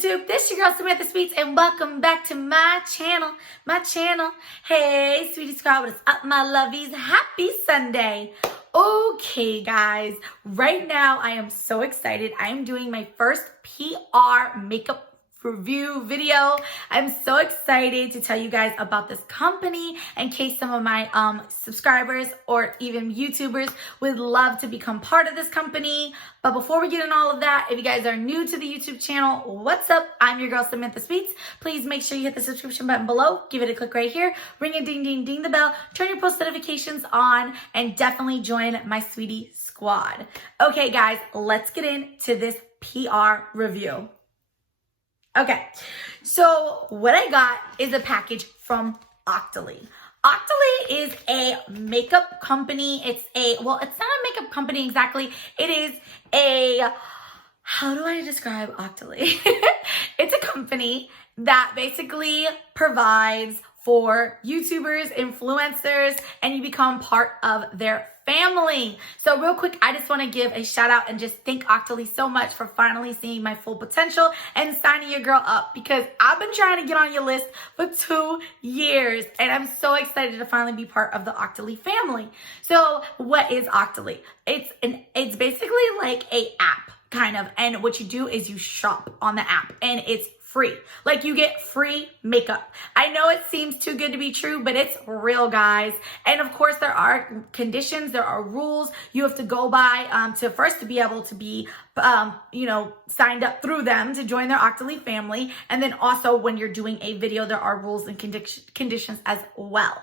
YouTube? This your girl Samantha Sweets, and welcome back to my channel. Hey, Sweetie Squad, what is up, my lovies? Happy Sunday. Okay, guys, right now I am so excited. I am doing my first PR makeup review video. I'm so excited to tell you guys about this company in case some of my subscribers or even YouTubers would love to become part of this company. But before we get in all of that, if you guys are new to the YouTube channel, what's up? I'm your girl Samantha Sweets. Please make sure you hit the subscription button below, give it a click right here, ring a ding ding ding the bell, turn your post notifications on, and definitely join my Sweetie Squad. Okay guys, let's get into this PR review. Okay, so what I got is a package from Octoly. Octoly is a makeup company. It's not a makeup company exactly. It is how do I describe Octoly? It's a company that basically provides for YouTubers, influencers, and you become part of their family. So real quick, I just want to give a shout out and just thank Octoly so much for finally seeing my full potential and signing your girl up, because I've been trying to get on your list for 2 years and I'm so excited to finally be part of the Octoly family. So what is Octoly? It's basically like a app kind of, and what you do is you shop on the app and it's free. Like, you get free makeup. I know it seems too good to be true, but it's real, guys. And of course, there are conditions, there are rules you have to go by to be able to be, signed up through them to join their Octoly family. And then also when you're doing a video, there are rules and conditions as well.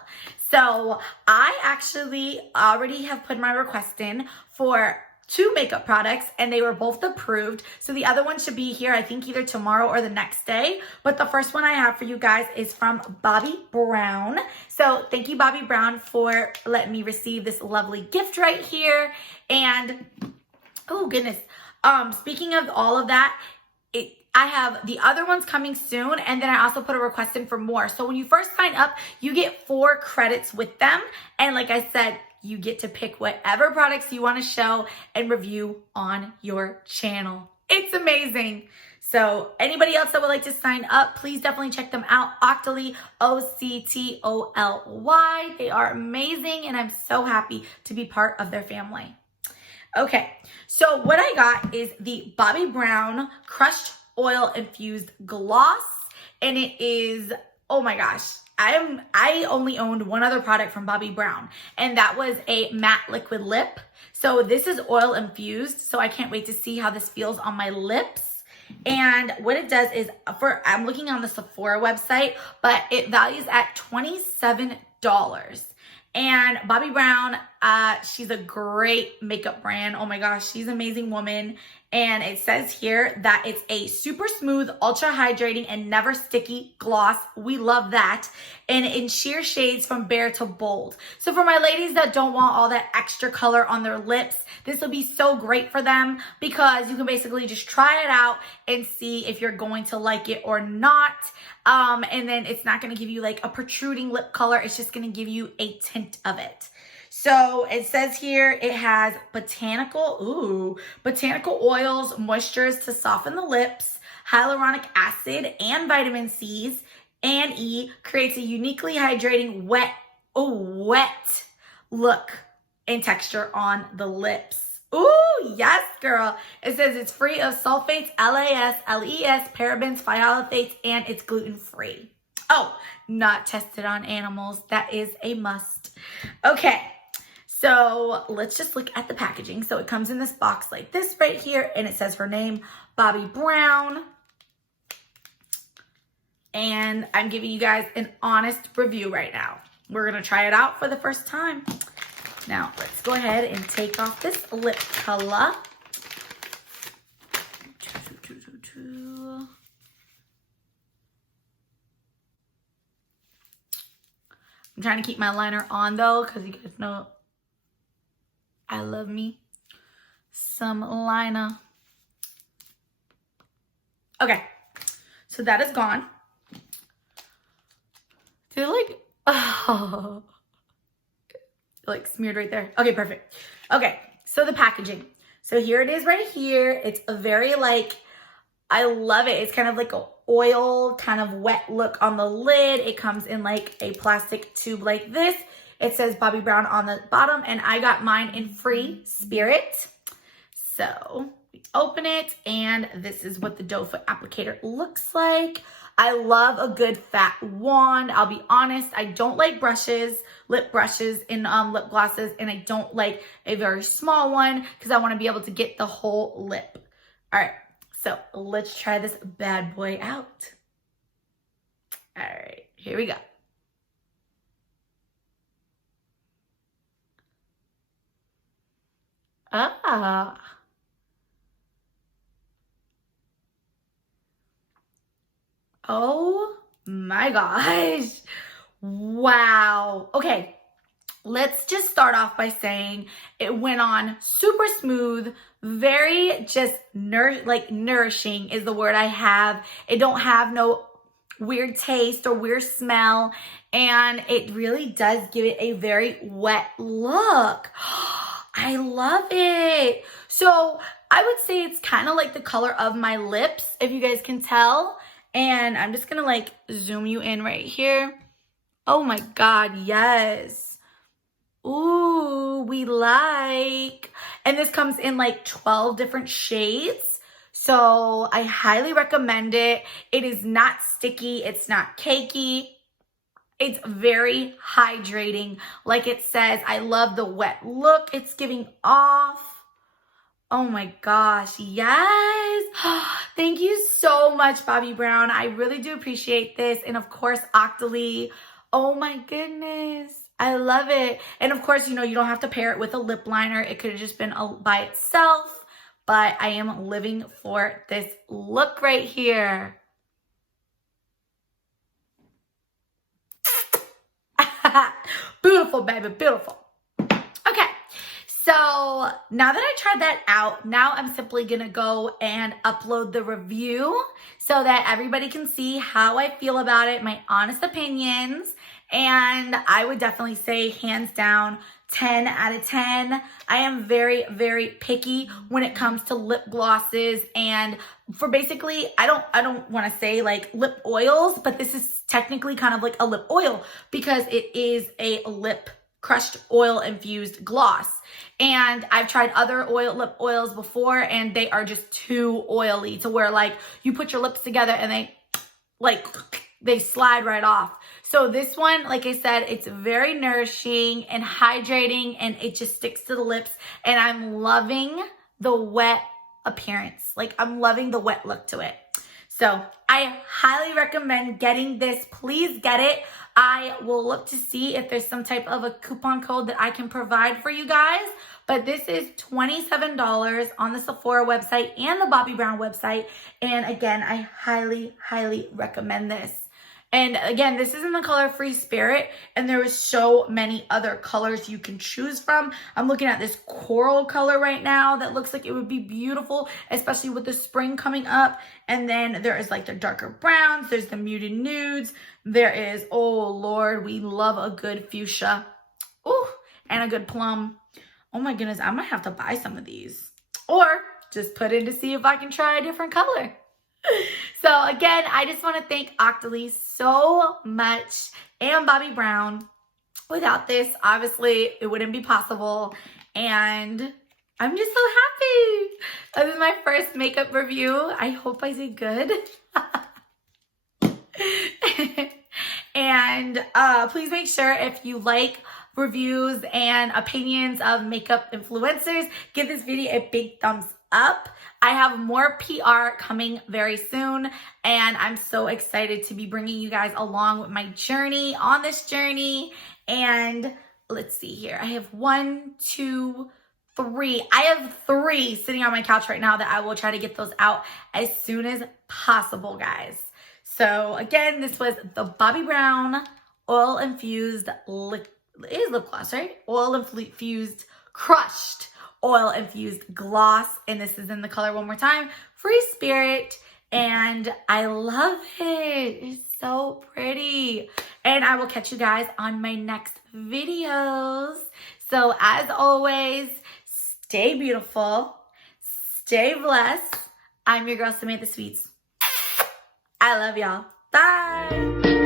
So I actually already have put my request in for 2 makeup products and they were both approved. So the other one should be here, I think either tomorrow or the next day. But the first one I have for you guys is from Bobbi Brown. So thank you, Bobbi Brown, for letting me receive this lovely gift right here. And oh goodness, speaking of all of that, I have the other ones coming soon, and then I also put a request in for more. So when you first sign up, you get 4 credits with them. And like I said, you get to pick whatever products you want to show and review on your channel. It's amazing. So anybody else that would like to sign up, please definitely check them out. Octoly, Octoly. They are amazing, and I'm so happy to be part of their family. Okay, so what I got is the Bobbi Brown Crushed Oil Infused Gloss, and it is, oh my gosh, I only owned one other product from Bobbi Brown, and that was a matte liquid lip. So this is oil infused, so I can't wait to see how this feels on my lips. And what it does is, I'm looking on the Sephora website, but it values at $27. And Bobbi Brown, she's a great makeup brand. Oh my gosh, she's an amazing woman. And it says here that it's a super smooth, ultra hydrating, and never sticky gloss. We love that. And in sheer shades from bare to bold. So for my ladies that don't want all that extra color on their lips, this will be so great for them, because you can basically just try it out and see if you're going to like it or not. And then it's not going to give you like a protruding lip color. It's just going to give you a tint of it. So it says here it has botanical oils, moistures to soften the lips, hyaluronic acid and vitamin C's and E, creates a uniquely hydrating wet look and texture on the lips. Ooh, yes, girl. It says it's free of sulfates, LAS, LES, parabens, phthalates, and it's gluten-free. Oh, not tested on animals. That is a must. Okay, so let's just look at the packaging. So it comes in this box like this right here, and it says her name, Bobbi Brown. And I'm giving you guys an honest review right now. We're going to try it out for the first time. Now, let's go ahead and take off this lip color. I'm trying to keep my liner on, though, because you guys know I love me some liner. Okay, so that is gone. They're like, oh, like smeared right there. Okay, perfect. Okay, so the packaging. So here it is right here. It's a very like I love it. It's kind of like an oil, kind of wet look on the lid. It comes in like a plastic tube like this. It says Bobbi Brown on the bottom, and I got mine in Free Spirit. So we open it, and this is what the doe foot applicator looks like. I love a good fat wand. I'll be honest, I don't like brushes, lip brushes in lip glosses, and I don't like a very small one because I want to be able to get the whole lip. All right, so let's try this bad boy out. All right, here we go. Ah. Oh my gosh. Wow. Okay. Let's just start off by saying it went on super smooth, very just nourishing is the word I have. It don't have no weird taste or weird smell, and it really does give it a very wet look. I love it. So I would say it's kind of like the color of my lips, if you guys can tell. And I'm just gonna like zoom you in right here. Oh my God, yes. Ooh, we like. And this comes in like 12 different shades. So I highly recommend it. It is not sticky, it's not cakey. It's very hydrating. Like it says, I love the wet look it's giving off. Oh my gosh, yes. Thank you so much, Bobbi Brown. I really do appreciate this. And of course, Octoly. Oh my goodness. I love it. And of course, you know, you don't have to pair it with a lip liner. It could have just been by itself. But I am living for this look right here. Beautiful, baby, beautiful. Okay, so now that I tried that out, now I'm simply gonna go and upload the review so that everybody can see how I feel about it, my honest opinions. And I would definitely say hands down 10 out of 10. I am very, very picky when it comes to lip glosses, and for basically, I don't want to say like lip oils, but this is technically kind of like a lip oil because it is a lip crushed oil infused gloss. And I've tried other lip oils before, and they are just too oily to where like you put your lips together and they slide right off. So this one, like I said, it's very nourishing and hydrating, and it just sticks to the lips. And I'm loving the wet appearance. Like I'm loving the wet look to it. So I highly recommend getting this. Please get it. I will look to see if there's some type of a coupon code that I can provide for you guys. But this is $27 on the Sephora website and the Bobbi Brown website. And again, I highly, highly recommend this. And again, this is in the color Free Spirit, and there is so many other colors you can choose from. I'm looking at this coral color right now that looks like it would be beautiful, especially with the spring coming up. And then there is like the darker browns, there's the muted nudes, there is, oh Lord, we love a good fuchsia. Ooh, and a good plum. Oh my goodness, I might have to buy some of these. Or just put in to see if I can try a different color. So again, I just want to thank Octoly so much and Bobbi Brown. Without this, obviously, it wouldn't be possible. And I'm just so happy. This is my first makeup review. I hope I did good. And please make sure if you like reviews and opinions of makeup influencers, give this video a big thumbs up. I have more PR coming very soon, and I'm so excited to be bringing you guys along with my journey on this journey. And let's see here. I have 1, 2, 3. I have 3 sitting on my couch right now that I will try to get those out as soon as possible, guys. So again, this was the Bobbi Brown oil infused lip gloss, right? Oil infused crushed oil infused gloss, and this is in the color one more time, Free Spirit, and I love it. It's so pretty. And I will catch you guys on my next videos. So as always, stay beautiful, stay blessed. I'm your girl, Samantha Sweets. I love y'all. Bye.